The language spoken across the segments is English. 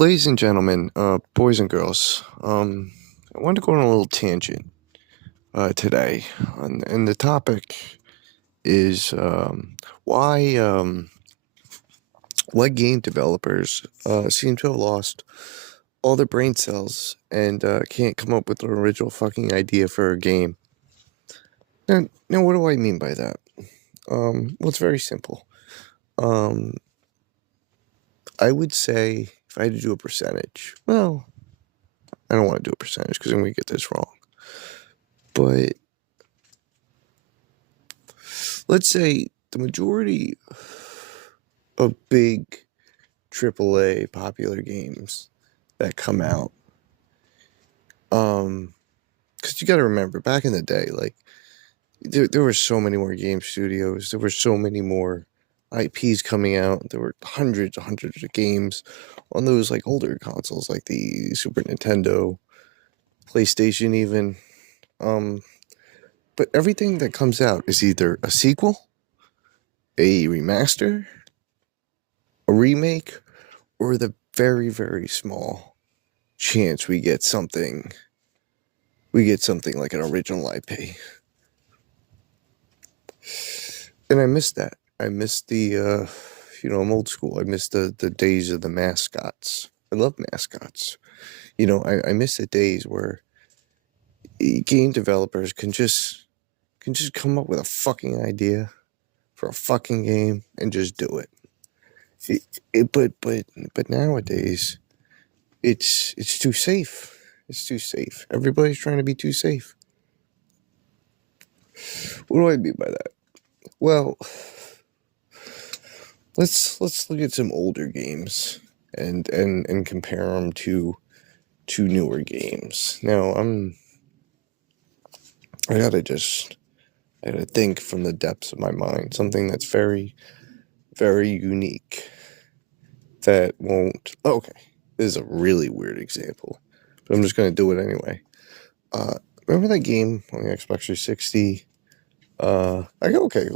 Ladies and gentlemen, boys and girls, I wanted to go on a little tangent today, and the topic is why game developers seem to have lost all their brain cells and can't come up with an original fucking idea for a game. Now, what do I mean by that? Well, it's very simple. Um, I would say if I had to do a percentage, well, I don't want to do a percentage because I'm going to get this wrong. But let's say the majority of big AAA popular games that come out, because you got to remember, back in the day, like there were so many more game studios, there were so many more IPs coming out. There were hundreds of games on those like older consoles, like the Super Nintendo, PlayStation, even. Um, but everything that comes out is either a sequel, a remaster, a remake, or the very small chance we get something like an original IP. And I miss that. I miss the I'm old school. I miss the days of the mascots. I love mascots. I miss the days where game developers can just come up with a fucking idea for a fucking game and just do it. But nowadays it's too safe. It's too safe. Everybody's trying to be too safe. What do I mean by that? Well, let's look at some older games and compare them to newer games. Now I gotta think from the depths of my mind something that's very unique that won't. Oh, okay, this is a really weird example, but I'm just gonna do it anyway. Remember that game on the Xbox 360? I go, okay,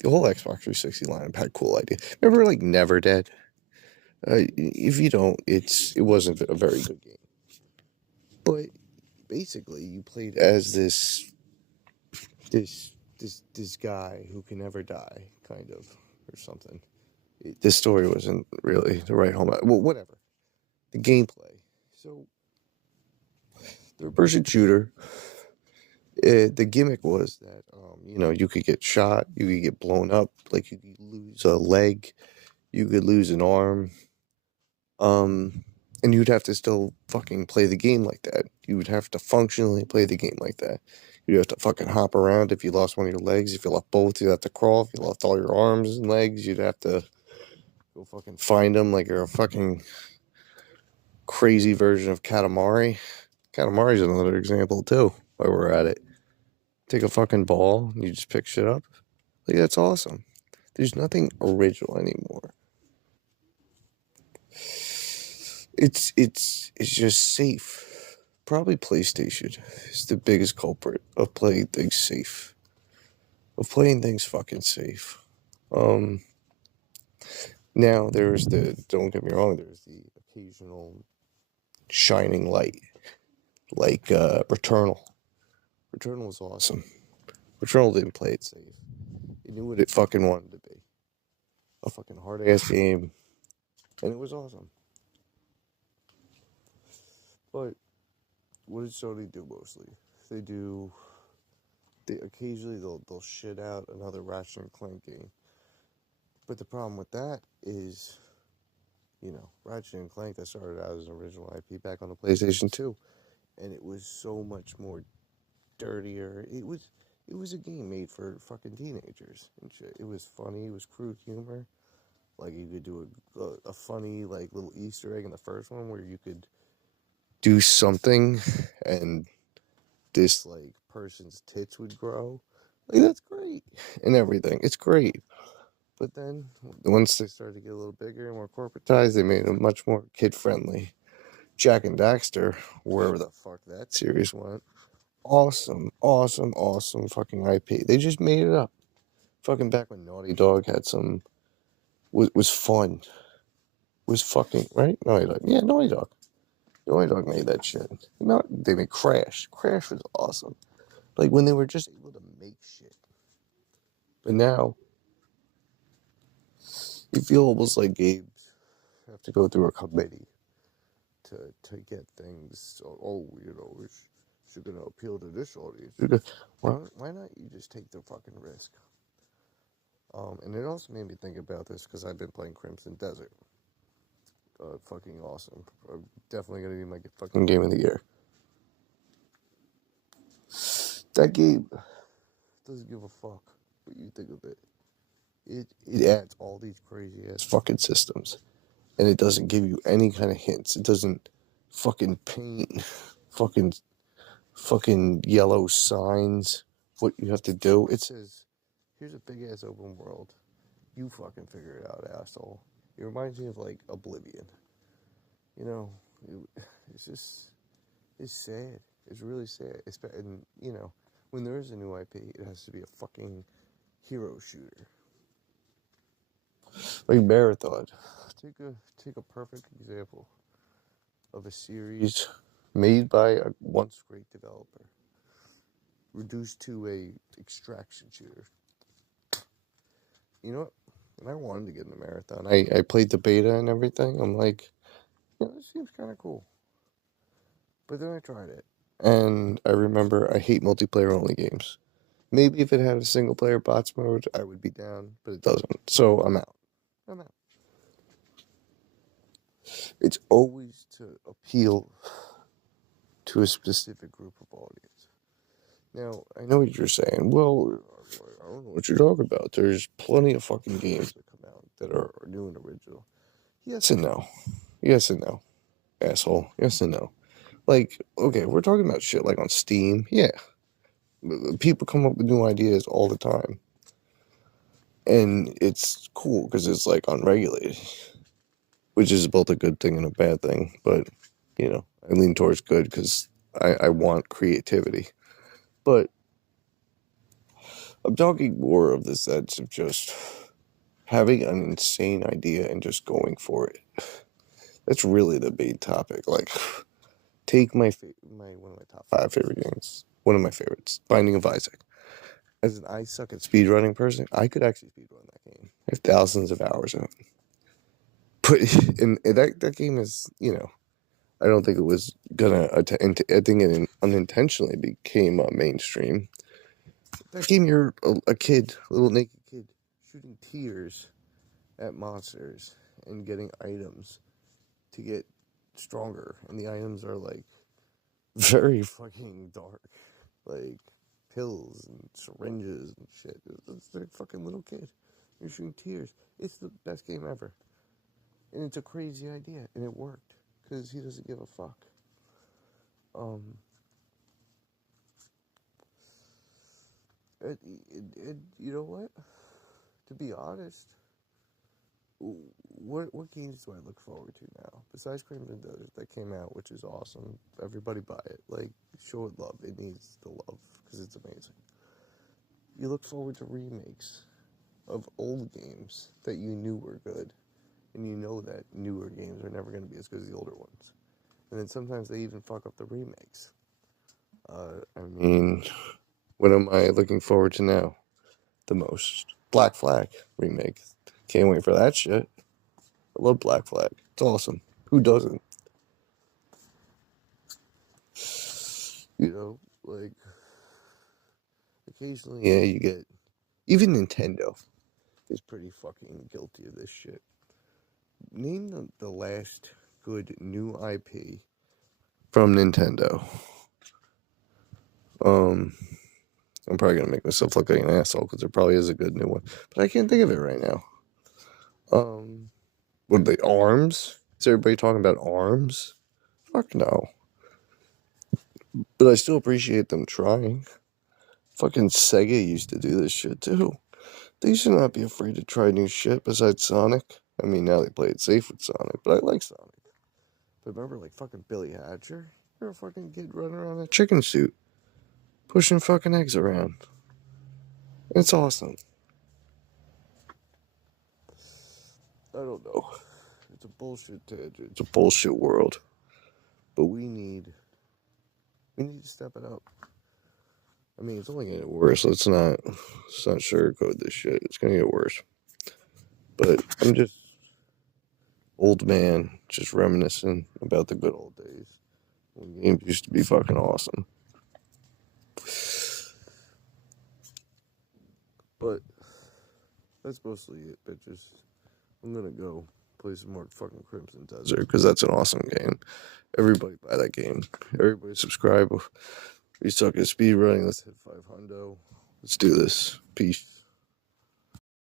the whole Xbox 360 lineup had cool ideas. Remember, like, Never Dead? If you don't, it wasn't a very good game. But basically, you played as this guy who can never die, kind of, or something. This story wasn't really the right home. Well, whatever. The gameplay. So, third-person shooter. The gimmick was that you could get shot, you could get blown up, like you could lose a leg, you could lose an arm, and you'd have to still fucking play the game like that. You would have to functionally play the game like that. You'd have to fucking hop around if you lost one of your legs. If you lost both, you'd have to crawl. If you lost all your arms and legs, you'd have to go fucking find them like you're a fucking crazy version of Katamari. Katamari's another example too, while we're at it. Take a fucking ball and you just pick shit up. Like, that's awesome. There's nothing original anymore. It's just safe. Probably PlayStation is the biggest culprit of playing things safe. Of playing things fucking safe. Um Now don't get me wrong, there's the occasional shining light. Like Returnal. Returnal was awesome. Returnal didn't play it safe. It knew what it fucking wanted to be. A fucking hard ass game. And it was awesome. But what does Sony do mostly? They occasionally they'll shit out another Ratchet and Clank game. But the problem with that is, Ratchet and Clank that started out as an original IP back on the PlayStation 2, and it was so much more dirtier. It was a game made for fucking teenagers and shit. It was funny. It was crude humor. Like, you could do a funny like little Easter egg in the first one where you could do something and this like person's tits would grow. Like, that's great and everything. It's great. But then once they started to get a little bigger and more corporatized, they made them much more kid friendly. Jack and Daxter, wherever the fuck that series went. Awesome fucking IP. They just made it up. Fucking back when Naughty Dog had some was fun. was fucking right. Naughty Dog, yeah, Naughty Dog. Naughty Dog made that shit. No, they made Crash. Crash was awesome. Like when they were just able to make shit. But now you feel almost like games have to go through a committee to get things. Oh, it's going to appeal to this audience. Why not you just take the fucking risk? And it also made me think about this because I've been playing Crimson Desert. Fucking awesome. Definitely gonna be my fucking game of the year. That game doesn't give a fuck what you think of it. It adds all these crazy ass fucking systems, and it doesn't give you any kind of hints. It doesn't fucking paint fucking yellow signs what you have to do. It says, "Here's a big ass open world. You fucking figure it out, asshole." It reminds me of like Oblivion. You know, it's just it's sad. It's really sad. And you know, when there is a new IP, it has to be a fucking hero shooter. Like Marathon. Take a perfect example of a series made by a once great developer, reduced to a extraction shooter. You know what? And I wanted to get in the Marathon. I played the beta and everything. I'm like, this seems kind of cool. But then I tried it. And I remember I hate multiplayer only games. Maybe if it had a single player bots mode, I would be down, but it doesn't. So I'm out. It's always to appeal to a specific group of audience. Now, I know what you're saying. Well, I don't know what you're talking about. There's plenty of fucking games that come out that are new and original. Yes and no. Yes and no. Asshole. Yes and no. Like, okay, we're talking about shit like on Steam. Yeah. People come up with new ideas all the time. And it's cool because it's like unregulated, which is both a good thing and a bad thing. But, you know, I lean towards good because I want creativity. But I'm talking more of the sense of just having an insane idea and just going for it. That's really the main topic. Like, take my one of my top 5 favorite games. One of my favorites, Binding of Isaac. As an I suck at speedrunning person, I could actually speedrun that game. I have thousands of hours in it. But in that game is, you know, I don't think it was gonna. I think it unintentionally became mainstream. That game, you're a kid, a little naked kid, shooting tears at monsters and getting items to get stronger, and the items are like very fucking dark, like pills and syringes and shit. It's like a fucking little kid. You're shooting tears. It's the best game ever, and it's a crazy idea, and it worked because he doesn't give a fuck. You know what? To be honest, what games do I look forward to now? Besides Crimson Desert that came out, which is awesome. Everybody buy it. Like, show it love. It needs the love because it's amazing. You look forward to remakes of old games that you knew were good, and you know that newer games are never going to be as good as the older ones. And then sometimes they even fuck up the remakes. I mean, what am I looking forward to now? The most Black Flag remake. Can't wait for that shit. I love Black Flag. It's awesome. Who doesn't? You know, like occasionally, yeah, you get even Nintendo is pretty fucking guilty of this shit. Name the last good new IP from Nintendo. I'm probably gonna make myself look like an asshole because there probably is a good new one, but I can't think of it right now. What are they? ARMS? Is everybody talking about ARMS? Fuck no. But I still appreciate them trying. Fucking Sega used to do this shit too. They should not be afraid to try new shit besides Sonic. I mean, now they play it safe with Sonic, but I like Sonic. But remember, like, fucking Billy Hatcher? You're a fucking kid running around in a chicken suit, pushing fucking eggs around. It's awesome. I don't know. it's a bullshit tangent. It's a bullshit world. But we need to step it up. I mean, it's only gonna get worse. Let's not sugarcoat this shit. It's gonna get worse. But I'm just old man, just reminiscing about the good old days when games used to be fucking awesome. But that's mostly it, bitches. I'm gonna go play some more fucking Crimson Desert because that's an awesome game. Everybody buy that game. Everybody subscribe. We suck at speedrunning. Let's hit 500. Let's do this. Peace.